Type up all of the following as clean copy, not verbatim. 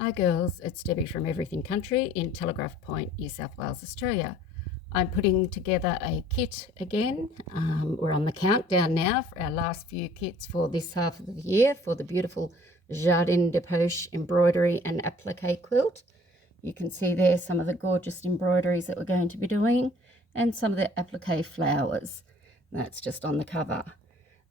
Hi girls, it's Debbie from Everything Country in Telegraph Point, New South Wales, Australia. I'm putting together a kit again. We're on the countdown now for our last few kits for this half of the year for the beautiful Jardin de Poche embroidery and applique quilt. You can see there some of the gorgeous embroideries that we're going to be doing and some of the applique flowers. That's just on the cover.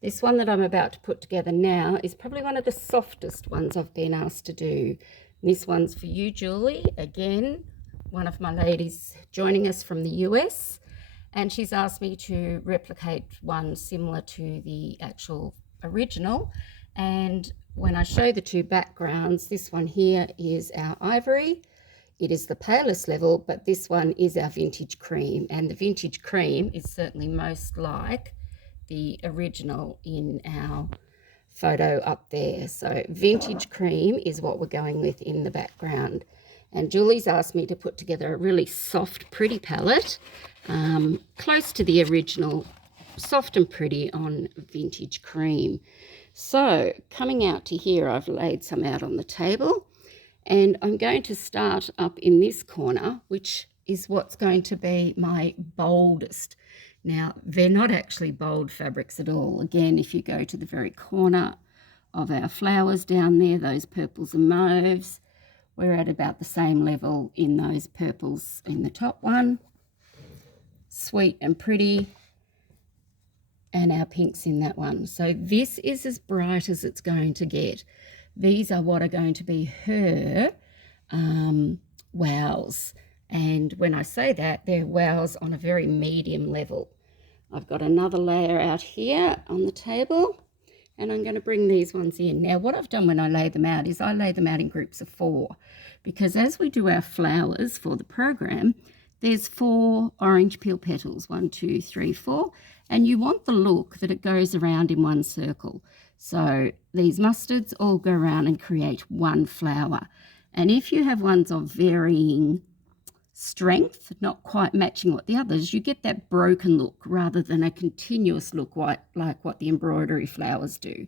This one that I'm about to put together now is probably one of the softest ones I've been asked to do. This one's for you, Julie. Again, one of my ladies joining us from the US, and she's asked me to replicate one similar to the actual original. And when I show the two backgrounds, this one here is our ivory. It is the palest level, but this one is our vintage cream, and the vintage cream is certainly most like the original in our photo up there. So vintage cream is what we're going with in the background. And Julie's asked me to put together a really soft, pretty palette, close to the original, soft and pretty on vintage cream. So coming out to here, I've laid some out on the table, and I'm going to start up in this corner, which is what's going to be my boldest. Now, they're not actually bold fabrics at all. Again, if you go to the very corner of our flowers down there, those purples and mauves, we're at about the same level in those purples in the top one. Sweet and pretty. And our pinks in that one. So this is as bright as it's going to get. These are what are going to be her wows. And when I say that, they're wows on a very medium level. I've got another layer out here on the table, and I'm going to bring these ones in. Now, what I've done when I lay them out is I lay them out in groups of 4, because as we do our flowers for the program, there's 4 orange peel petals, 1, 2, 3, 4, and you want the look that it goes around in one circle. So these mustards all go around and create one flower. And if you have ones of varying strength, not quite matching what the others, you get that broken look rather than a continuous look like what the embroidery flowers do.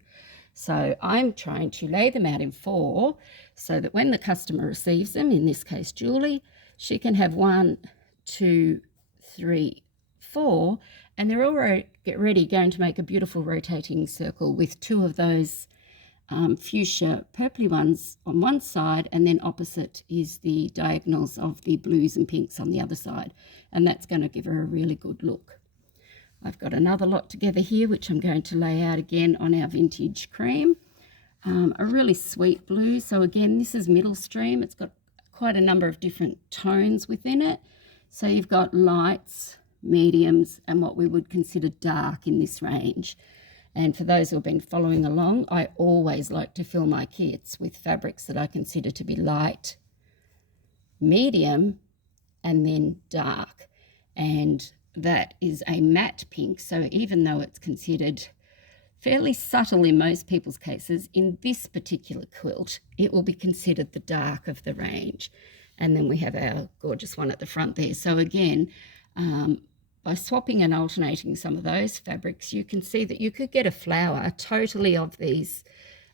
So I'm trying to lay them out in 4 so that when the customer receives them, in this case Julie, she can have 1, 2, 3, 4, and they're already going to make a beautiful rotating circle with 2 of those fuchsia purpley ones on one side, and then opposite is the diagonals of the blues and pinks on the other side, and that's going to give her a really good look. I've got another lot together here which I'm going to lay out again on our vintage cream, a really sweet blue. So again, this is middle stream. It's got quite a number of different tones within it. So you've got lights, mediums, and what we would consider dark in this range. And for those who have been following along, I always like to fill my kits with fabrics that I consider to be light, medium, and then dark. And that is a matte pink. So even though it's considered fairly subtle in most people's cases, in this particular quilt, it will be considered the dark of the range. And then we have our gorgeous one at the front there. So again, by swapping and alternating some of those fabrics, you can see that you could get a flower totally of these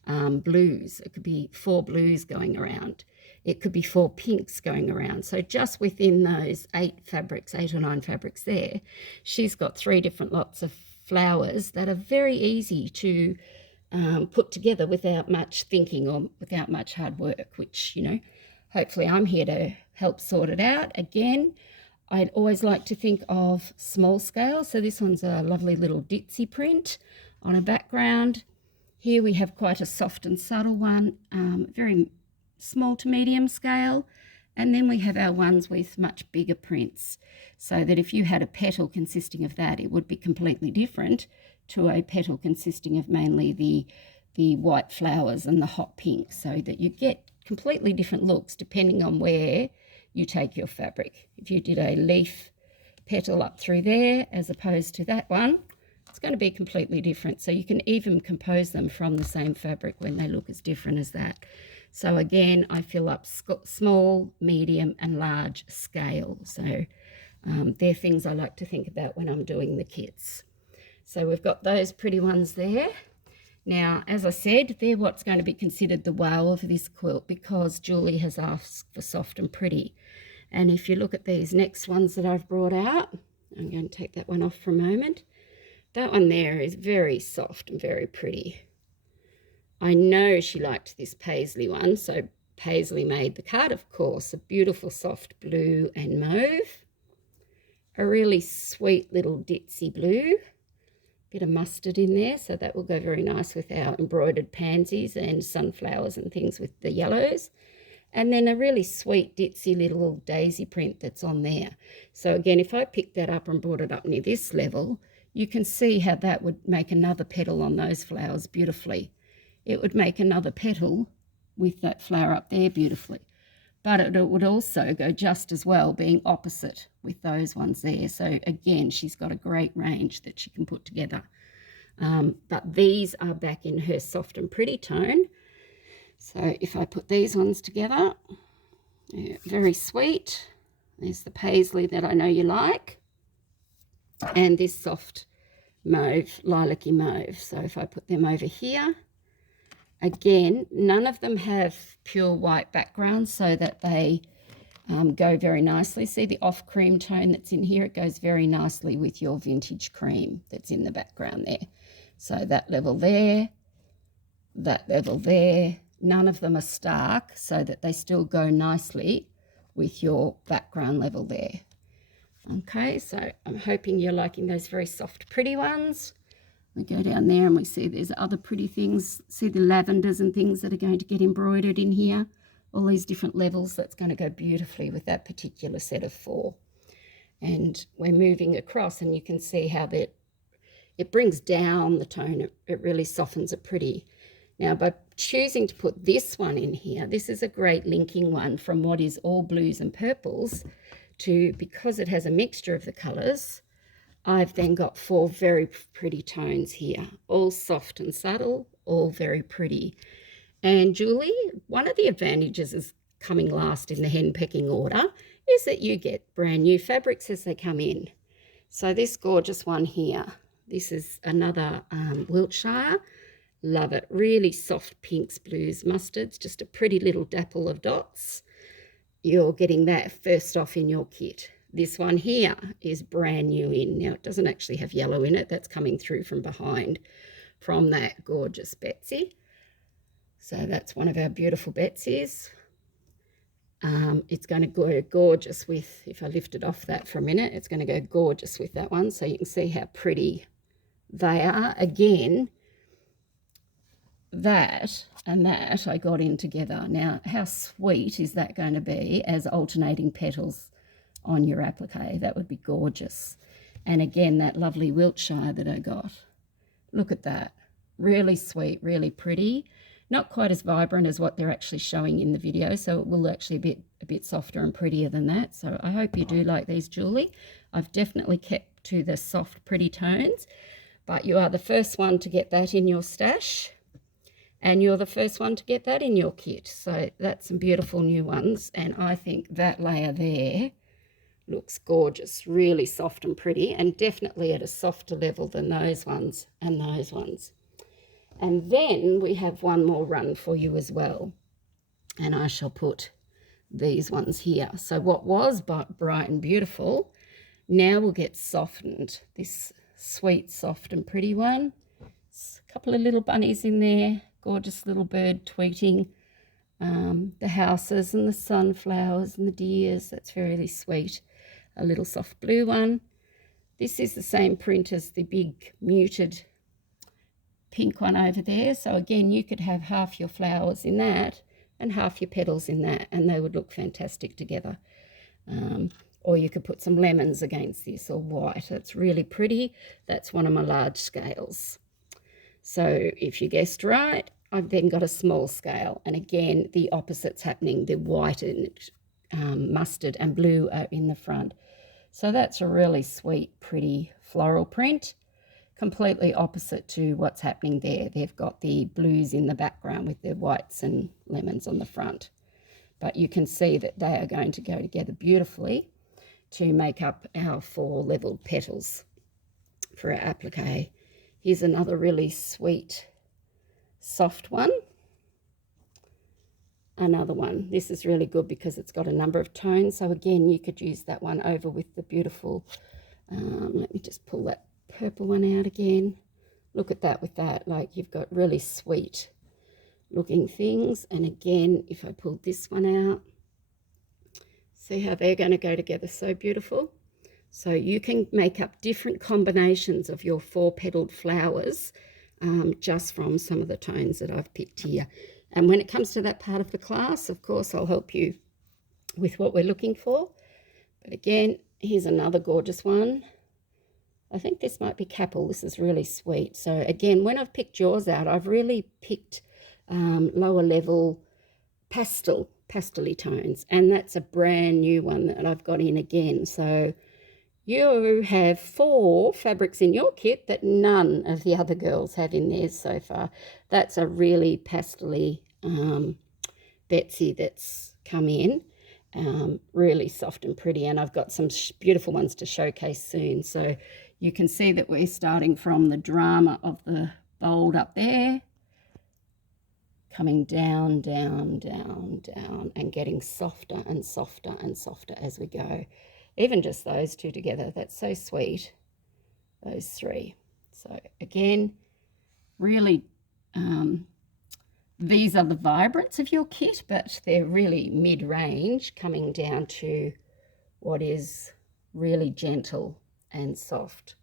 blues. It could be 4 blues going around. It could be 4 pinks going around. So just within those 8 or 9 fabrics there, she's got 3 different lots of flowers that are very easy to put together without much thinking or without much hard work, which, you know, hopefully I'm here to help sort it out. Again, I'd always like to think of small scale. So this one's a lovely little ditzy print on a background. Here we have quite a soft and subtle one, very small to medium scale. And then we have our ones with much bigger prints, so that if you had a petal consisting of that, it would be completely different to a petal consisting of mainly the white flowers and the hot pink, so that you get completely different looks depending on where you take your fabric. If you did a leaf petal up through there as opposed to that one, it's going to be completely different. So you can even compose them from the same fabric when they look as different as that. So again, I fill up small, medium and large scale. So they're things I like to think about when I'm doing the kits. So we've got those pretty ones there. Now, as I said, they're what's going to be considered the wow of this quilt because Julie has asked for soft and pretty. And if you look at these next ones that I've brought out, I'm going to take that one off for a moment. That one there is very soft and very pretty. I know she liked this paisley one, so Paisley made the card, of course, a beautiful soft blue and mauve. A really sweet little ditzy blue. Bit of mustard in there, so that will go very nice with our embroidered pansies and sunflowers and things with the yellows. And then a really sweet ditzy little daisy print that's on there. So again, if I picked that up and brought it up near this level, you can see how that would make another petal on those flowers beautifully. It would make another petal with that flower up there beautifully. But it would also go just as well being opposite with those ones there. So again, she's got a great range that she can put together. But these are back in her soft and pretty tone. So if I put these ones together, yeah, very sweet. There's the paisley that I know you like. And this soft mauve, lilac-y mauve. So if I put them over here, again, none of them have pure white backgrounds so that they go very nicely. See the off cream tone that's in here? It goes very nicely with your vintage cream that's in the background there. So that level there, that level there. None of them are stark so that they still go nicely with your background level there. Okay, so I'm hoping you're liking those very soft, pretty ones. We go down there and we see there's other pretty things. See the lavenders and things that are going to get embroidered in here. All these different levels. That's going to go beautifully with that particular set of 4. And we're moving across and you can see how that it brings down the tone. It really softens it pretty. Now, by choosing to put this one in here, this is a great linking one from what is all blues and purples to, because it has a mixture of the colours, I've then got 4 very pretty tones here, all soft and subtle, all very pretty. And Julie, one of the advantages is coming last in the hen pecking order is that you get brand new fabrics as they come in. So this gorgeous one here, this is another Wiltshire. Love it. Really soft pinks, blues, mustards, just a pretty little dapple of dots. You're getting that first off in your kit. This one here is brand new in. Now, it doesn't actually have yellow in it. That's coming through from behind from that gorgeous Betsy. So that's one of our beautiful Betsy's. It's going to go gorgeous with, if I lift it off that for a minute, it's going to go gorgeous with that one. So you can see how pretty they are. Again, that and that I got in together. Now, how sweet is that going to be as alternating petals on your applique? That would be gorgeous. And again, that lovely Wiltshire that I got. Look at that. Really sweet, really pretty. Not quite as vibrant as what they're actually showing in the video, so it will actually be a bit softer and prettier than that. So I hope you do like these, Julie. I've definitely kept to the soft, pretty tones, but you are the first one to get that in your stash. And you're the first one to get that in your kit. So that's some beautiful new ones. And I think that layer there looks gorgeous, really soft and pretty, and definitely at a softer level than those ones and those ones. And then we have one more run for you as well. And I shall put these ones here. So what was bright and beautiful now will get softened. This sweet, soft and pretty one. A couple of little bunnies in there. Gorgeous little bird tweeting, the houses and the sunflowers and the deers. That's really sweet. A little soft blue one. This is the same print as the big muted pink one over there. So again, you could have half your flowers in that and half your petals in that, and they would look fantastic together. Or you could put some lemons against this or white. It's really pretty. That's one of my large scales. So if you guessed right, I've then got a small scale. And again, the opposite's happening. The white and mustard and blue are in the front. So that's a really sweet, pretty floral print. Completely opposite to what's happening there. They've got the blues in the background with their whites and lemons on the front. But you can see that they are going to go together beautifully to make up our 4 leveled petals for our applique. Here's another really sweet soft one, another one. This is really good because it's got a number of tones. So again, you could use that one over with the beautiful, let me just pull that purple one out again. Look at that with that, like you've got really sweet looking things. And again, if I pull this one out, see how they're going to go together so beautiful. So you can make up different combinations of your 4-petaled flowers just from some of the tones that I've picked here. And when it comes to that part of the class, of course, I'll help you with what we're looking for. But again, here's another gorgeous one. I think this might be Capel. This is really sweet. So again, when I've picked yours out, I've really picked lower level pastel-y tones. And that's a brand new one that I've got in again. So you have 4 fabrics in your kit that none of the other girls have in theirs so far. That's a really pastel-y Betsy that's come in. Really soft and pretty, and I've got some beautiful ones to showcase soon. So you can see that we're starting from the drama of the bold up there, coming down, down, down, down, and getting softer and softer and softer as we go. Even just those two together, that's so sweet, those 3. So again, really, these are the vibrance of your kit, but they're really mid-range, coming down to what is really gentle and soft.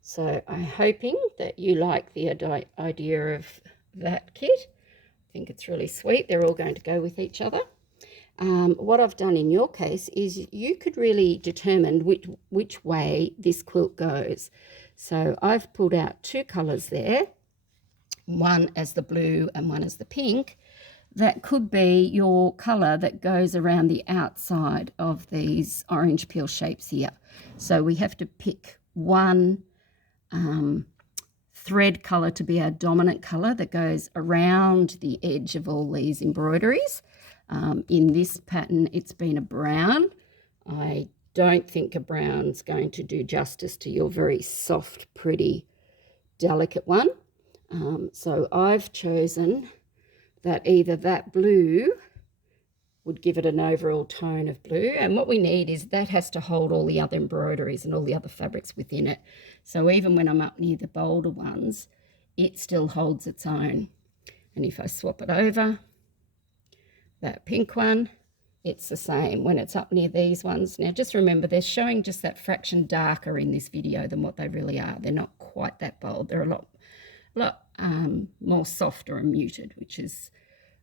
So I'm hoping that you like the idea of that kit. I think it's really sweet. They're all going to go with each other. What I've done in your case is you could really determine which way this quilt goes. So I've pulled out 2 colours there, one as the blue and one as the pink. That could be your colour that goes around the outside of these orange peel shapes here. So we have to pick one thread colour to be our dominant colour that goes around the edge of all these embroideries. In this pattern, it's been a brown. I don't think a brown's going to do justice to your very soft, pretty, delicate one. So I've chosen that either that blue would give it an overall tone of blue, and what we need is that has to hold all the other embroideries and all the other fabrics within it. So even when I'm up near the bolder ones, it still holds its own. And if I swap it over, that pink one, it's the same when it's up near these ones. Now just remember, they're showing just that fraction darker in this video than what they really are. They're not quite that bold. They're a lot more softer and muted, which is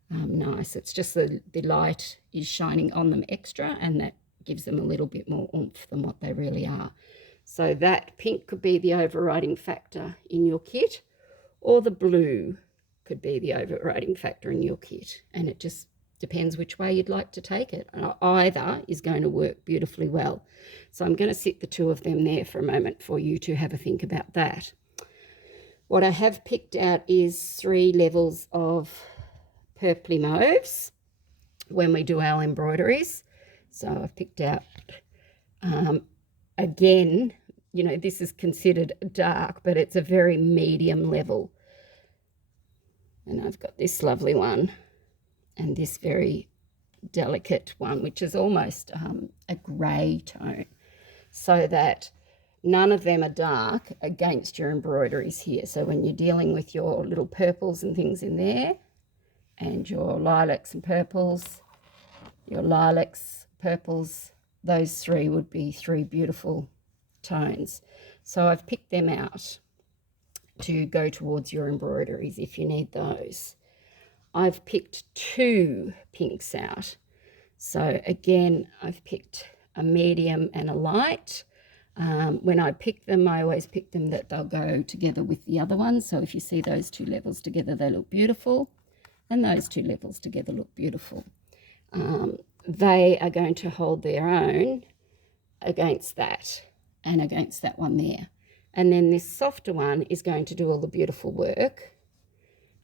nice. It's just the light is shining on them extra, and that gives them a little bit more oomph than what they really are. So that pink could be the overriding factor in your kit, or the blue could be the overriding factor in your kit, and it just depends which way you'd like to take it. Either is going to work beautifully well. So I'm going to sit the 2 of them there for a moment for you to have a think about that. What I have picked out is 3 levels of purpley mauves when we do our embroideries. So I've picked out, again, you know, this is considered dark, but it's a very medium level. And I've got this lovely one and this very delicate one, which is almost a grey tone, so that none of them are dark against your embroideries here. So when you're dealing with your little purples and things in there, and your lilacs and purples, your lilacs, purples, those 3 would be 3 beautiful tones. So I've picked them out to go towards your embroideries if you need those. I've picked 2 pinks out. So again, I've picked a medium and a light. When I pick them, I always pick them that they'll go together with the other ones. So if you see those 2 levels together, they look beautiful. And those 2 levels together look beautiful. They are going to hold their own against that and against that one there. And then this softer one is going to do all the beautiful work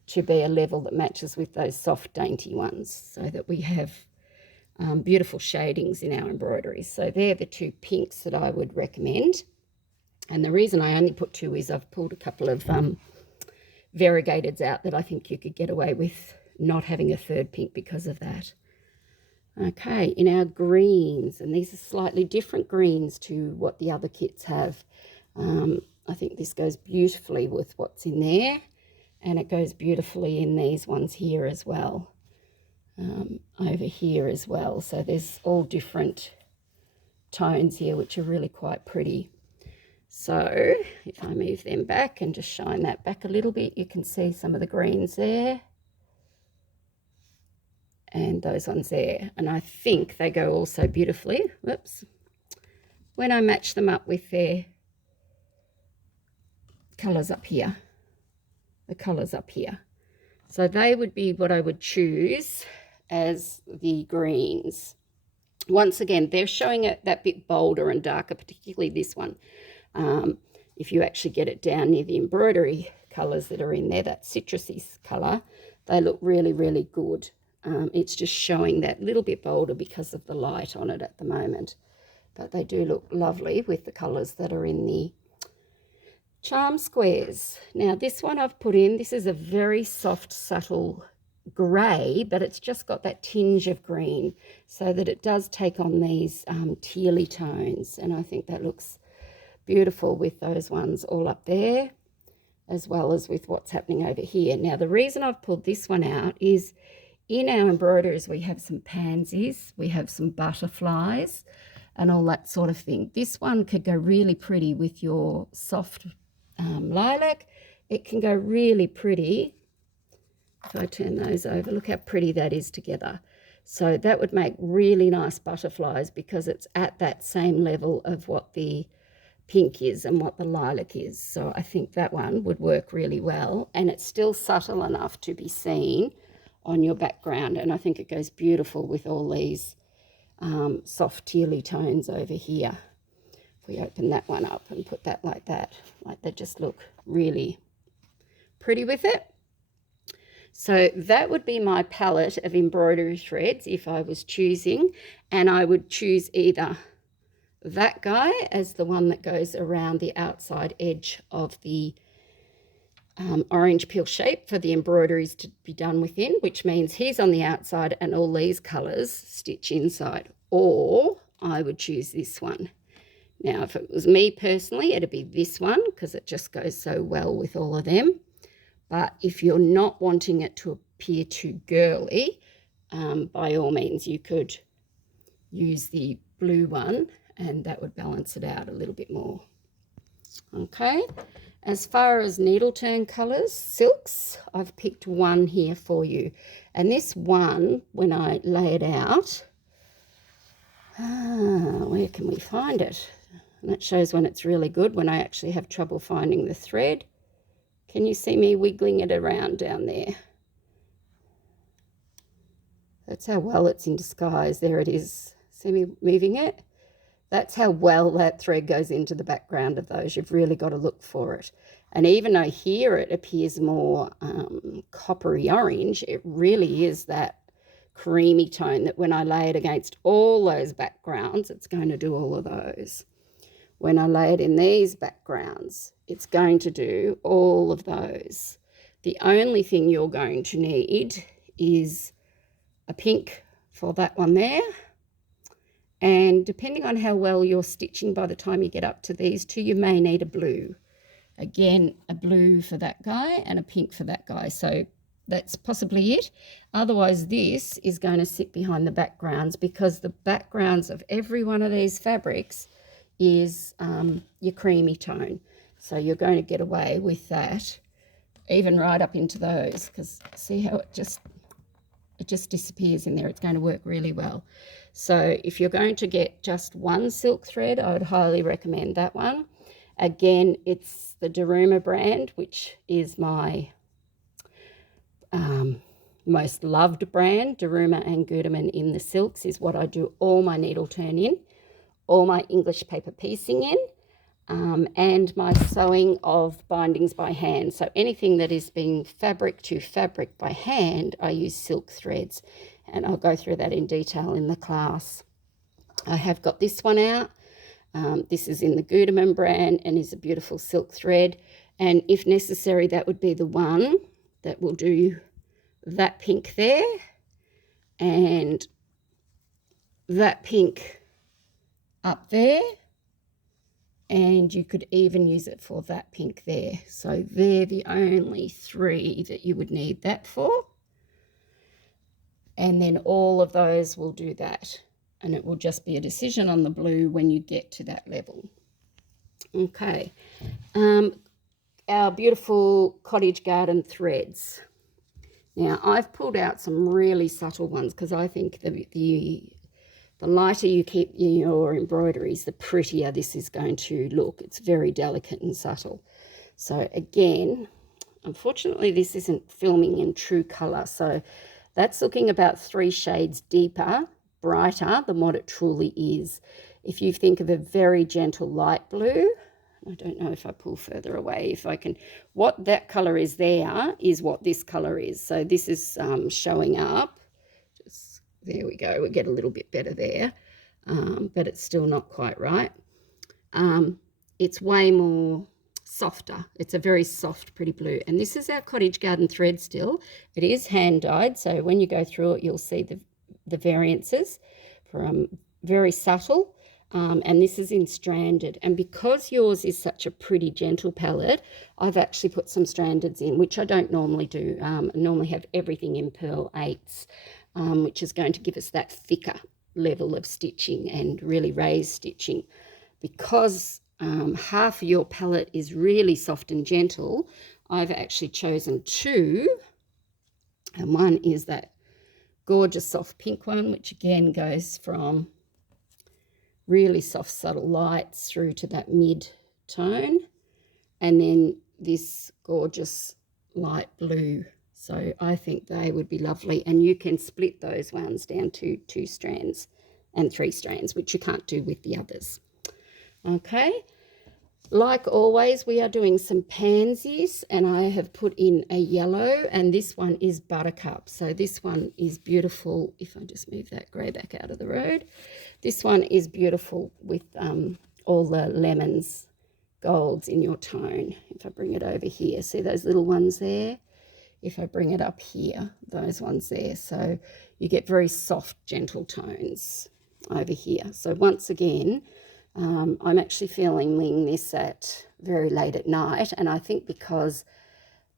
to be a level that matches with those soft, dainty ones, so that we have beautiful shadings in our embroideries. So they're the 2 pinks that I would recommend. And the reason I only put 2 is I've pulled a couple of variegateds out that I think you could get away with not having a third pink because of that. Okay, in our greens, and these are slightly different greens to what the other kits have. I think this goes beautifully with what's in there, and it goes beautifully in these ones here as well, over here as well. So there's all different tones here, which are really quite pretty. So if I move them back and just shine that back a little bit, you can see some of the greens there. And those ones there, and I think they go also beautifully, whoops, when I match them up with their colours up here, the colours up here. So they would be what I would choose as the greens. Once again, they're showing it that bit bolder and darker, particularly this one. If you actually get it down near the embroidery colours that are in there, that citrusy colour, they look really, really good. It's just showing that little bit bolder because of the light on it at the moment. But they do look lovely with the colours that are in the charm squares. Now this one I've put in, this is a very soft, subtle grey, but it's just got that tinge of green so that it does take on these tealy tones. And I think that looks beautiful with those ones all up there, as well as with what's happening over here. Now the reason I've pulled this one out is in our embroideries, we have some pansies, we have some butterflies and all that sort of thing. This one could go really pretty with your soft lilac. It can go really pretty. If I turn those over, look how pretty that is together. So that would make really nice butterflies because it's at that same level of what the pink is and what the lilac is. So I think that one would work really well, and it's still subtle enough to be seen on your background, and I think it goes beautiful with all these soft tealy tones over here. If we open that one up and put that like that, like they just look really pretty with it. So that would be my palette of embroidery threads if I was choosing, and I would choose either that guy as the one that goes around the outside edge of the orange peel shape for the embroideries to be done within, which means he's on the outside and all these colours stitch inside, or I would choose this one. Now if it was me personally, it'd be this one because it just goes so well with all of them. But if you're not wanting it to appear too girly, by all means you could use the blue one and that would balance it out a little bit more. Okay, as far as needle turn colours, silks, I've picked one here for you. And this one, when I lay it out, where can we find it? And that shows when it's really good, when I actually have trouble finding the thread. Can you see me wiggling it around down there? That's how well it's in disguise. There it is. See me moving it? That's how well that thread goes into the background of those. You've really got to look for it. And even though here it appears more coppery orange, it really is that creamy tone that when I lay it against all those backgrounds, it's going to do all of those. When I lay it in these backgrounds, it's going to do all of those. The only thing you're going to need is a pink for that one there. And depending on how well you're stitching by the time you get up to these two, you may need a blue. Again, a blue for that guy and a pink for that guy. So that's possibly it. Otherwise, this is going to sit behind the backgrounds because the backgrounds of every one of these fabrics is your creamy tone. So you're going to get away with that, even right up into those, because see how it just disappears in there. It's going to work really well. So if you're going to get just one silk thread, I would highly recommend that one. Again, it's the Daruma brand, which is my most loved brand. Daruma and Gutermann in the silks is what I do all my needle turn in, all my English paper piecing in, and my sewing of bindings by hand. So anything that is being fabric to fabric by hand, I use silk threads, and I'll go through that in detail in the class. I have got this one out. This is in the Gutermann brand and is a beautiful silk thread. And if necessary, that would be the one that will do that pink there and that pink up there. And you could even use it for that pink there. So they're the only three that you would need that for. And then all of those will do that. And it will just be a decision on the blue when you get to that level. Okay. Our beautiful cottage garden threads. Now, I've pulled out some really subtle ones because I think the lighter you keep your embroideries, the prettier this is going to look. It's very delicate and subtle. So again, unfortunately, this isn't filming in true colour. So that's looking about 3 shades deeper, brighter than what it truly is. If you think of a very gentle light blue, I don't know if I pull further away, if I can, what that colour is there is what this colour is. So this is showing up. Just, there we go, we get a little bit better there, but it's still not quite right. It's way more softer. It's a very soft, pretty blue. And this is our cottage garden thread still. It is hand dyed, so when you go through it, you'll see the variances from very subtle. And this is in stranded, and because yours is such a pretty gentle palette, I've actually put some strandeds in, which I don't normally do. I normally have everything in pearl 8s, which is going to give us that thicker level of stitching and really raised stitching. Because half of your palette is really soft and gentle, I've actually chosen 2, and one is that gorgeous soft pink one, which again goes from really soft subtle lights through to that mid tone, and then this gorgeous light blue. So I think they would be lovely, and you can split those ones down to 2 strands and 3 strands, which you can't do with the others. Okay, like always, we are doing some pansies, and I have put in a yellow, and this one is buttercup. So this one is beautiful. If I just move that grey back out of the road, this one is beautiful with all the lemons, golds in your tone. If I bring it over here, see those little ones there? If I bring it up here, those ones there. So you get very soft, gentle tones over here. So once again, I'm actually filming this at very late at night, and I think because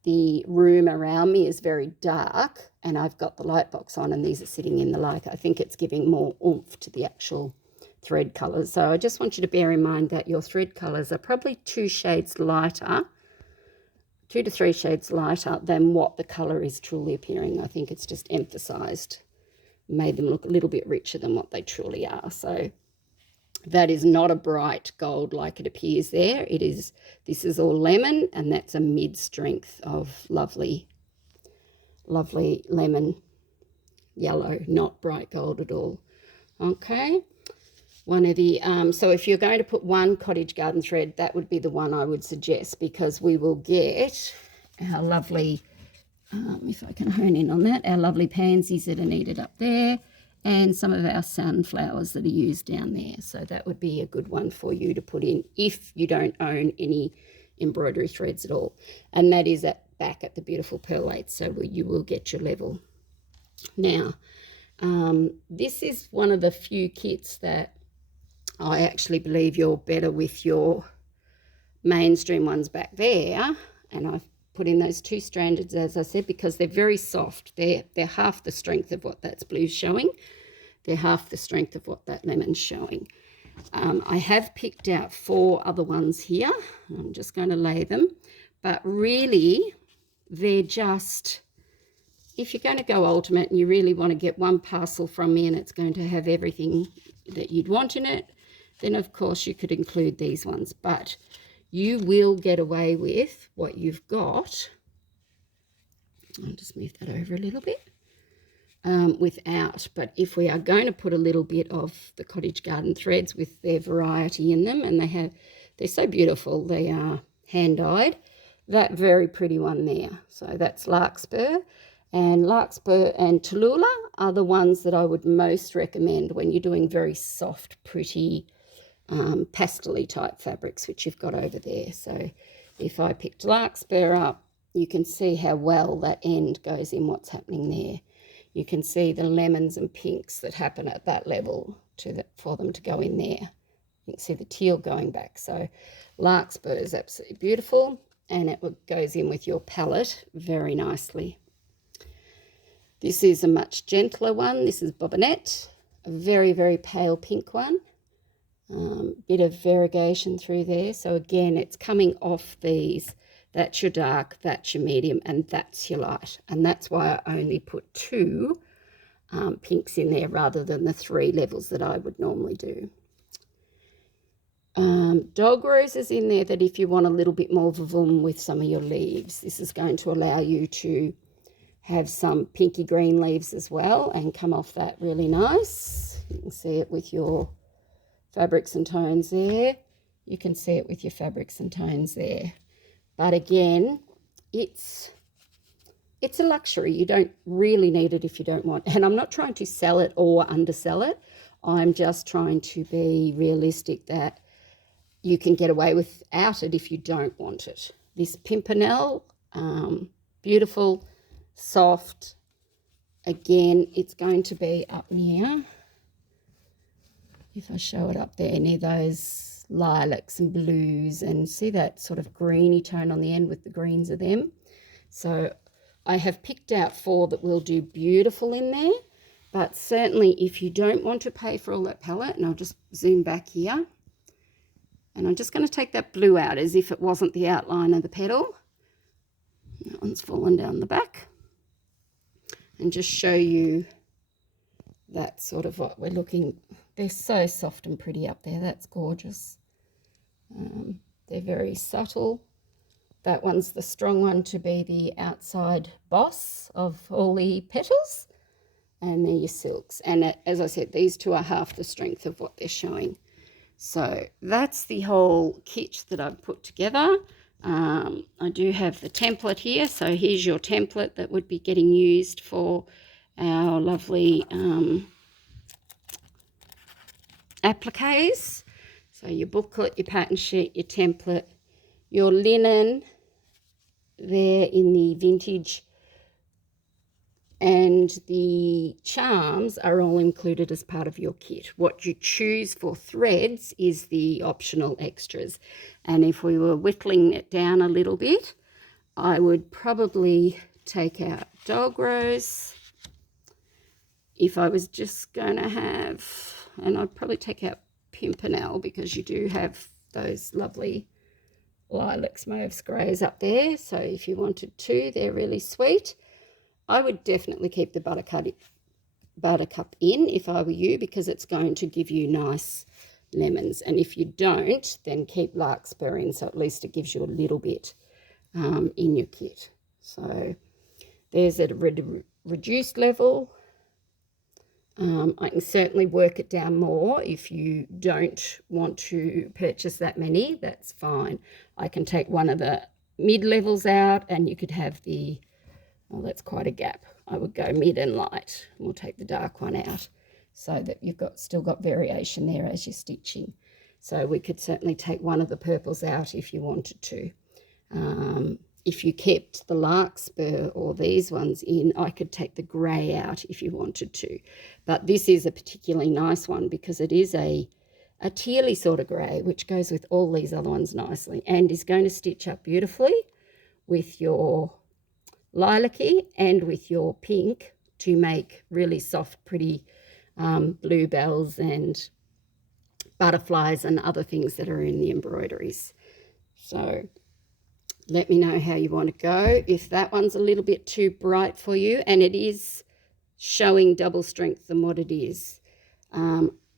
the room around me is very dark and I've got the light box on and these are sitting in the light, I think it's giving more oomph to the actual thread colours. So I just want you to bear in mind that your thread colours are probably 2 shades lighter, 2 to 3 shades lighter than what the colour is truly appearing. I think it's just emphasised, made them look a little bit richer than what they truly are. So that is not a bright gold like it appears there. It is, this is all lemon, and that's a mid strength of lovely, lovely lemon yellow, not bright gold at all. Okay, one of the, so if you're going to put one cottage garden thread, that would be the one I would suggest, because we will get our lovely, if I can hone in on that, our lovely pansies that are needed up there, and some of our sunflowers that are used down there. So that would be a good one for you to put in if you don't own any embroidery threads at all. And that is back at the beautiful Pearl 8, so you will get your level. Now, this is one of the few kits that I actually believe you're better with your mainstream ones back there, and I've put in those 2 strandeds, as I said, because they're very soft. They're half the strength of what that's blue's showing. They're half the strength of what that lemon's showing. I have picked out 4 other ones here. I'm just going to lay them, but really they're just, if you're going to go ultimate and you really want to get one parcel from me and it's going to have everything that you'd want in it, then of course you could include these ones, but you will get away with what you've got. I'll just move that over a little bit. Without, but if we are going to put a little bit of the cottage garden threads with their variety in them, and they're so beautiful, they are hand dyed, that very pretty one there, so that's larkspur, and Tallulah are the ones that I would most recommend when you're doing very soft, pretty pastel-y type fabrics, which you've got over there. So If I picked larkspur up, you can see how well that end goes in what's happening there. You can see the lemons and pinks that happen at that level for them to go in there. You can see the teal going back. So larkspur is absolutely beautiful, and it goes in with your palette very nicely. This is a much gentler one. This is Bobinette, a very, very pale pink one. Bit of variegation through there. So again, it's coming off these. That's your dark, that's your medium, and that's your light. And that's why I only put 2 pinks in there rather than the 3 levels that I would normally do. Dog roses in there, that if you want a little bit more vavoom with some of your leaves, this is going to allow you to have some pinky green leaves as well and come off that really nice. You can see it with your fabrics and tones there. You can see it with your fabrics and tones there. But again, it's a luxury. You don't really need it if you don't want. And I'm not trying to sell it or undersell it. I'm just trying to be realistic that you can get away without it if you don't want it. This Pimpernel, beautiful, soft. Again, it's going to be up near, if I show it up there, near those lilacs and blues, and see that sort of greeny tone on the end with the greens of them. So I have picked out 4 that will do beautiful in there, but certainly if you don't want to pay for all that palette, and I'll just zoom back here, and I'm just going to take that blue out as if it wasn't the outline of the petal. That one's fallen down the back, and just show you that sort of what we're looking. They're so soft and pretty up there. That's gorgeous. They're very subtle. That one's the strong one to be the outside boss of all the petals. And they're your silks. And as I said, these 2 are half the strength of what they're showing. So that's the whole kit that I've put together. I do have the template here. So here's your template that would be getting used for our lovely appliques. So your booklet, your pattern sheet, your template, your linen there in the vintage, and the charms are all included as part of your kit. What you choose for threads is the optional extras. And if we were whittling it down a little bit, I would probably take out dog rose. If I was just going to have, and I'd probably take out Pimpernel, because you do have those lovely lilacs, mauves, greys up there. So if you wanted to, they're really sweet. I would definitely keep the buttercup in if I were you, because it's going to give you nice lemons. And if you don't, then keep larkspur in, so at least it gives you a little bit in your kit. So there's at a reduced level. I can certainly work it down more. If you don't want to purchase that many, that's fine. I can take one of the mid-levels out, and you could have the, well, that's quite a gap. I would go mid and light. We'll take the dark one out so that you've still got variation there as you're stitching. So we could certainly take one of the purples out if you wanted to. If you kept the larkspur or these ones in, I could take the grey out if you wanted to. But this is a particularly nice one because it is a tealy sort of grey, which goes with all these other ones nicely and is going to stitch up beautifully with your lilac-y and with your pink to make really soft, pretty bluebells and butterflies and other things that are in the embroideries. So let me know how you want to go. If that one's a little bit too bright for you, and it is showing double strength than what it is,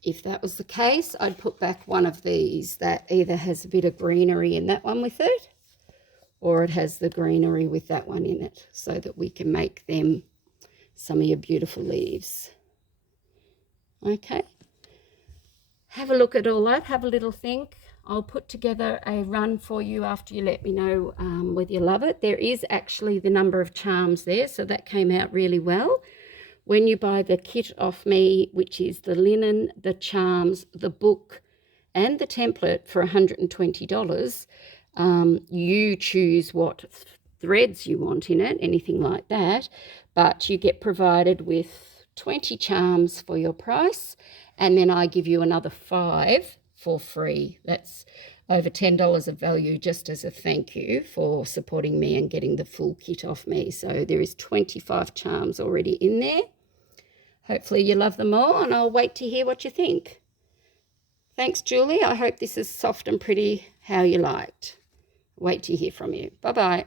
if that was the case, I'd put back one of these that either has a bit of greenery in that one with it, or it has the greenery with that one in it, so that we can make them some of your beautiful leaves. Okay. Have a look at all that. Have a little think. I'll put together a run for you after you let me know whether you love it. There is actually the number of charms there, so that came out really well. When you buy the kit off me, which is the linen, the charms, the book, and the template for $120, You choose what threads you want in it, anything like that, but you get provided with 20 charms for your price, and then I give you another 5 for free. That's over $10 of value just as a thank you for supporting me and getting the full kit off me. So there is 25 charms already in there. Hopefully you love them all, and I'll wait to hear what you think. Thanks, Julie. I hope this is soft and pretty how you liked. Wait to hear from you. Bye-bye.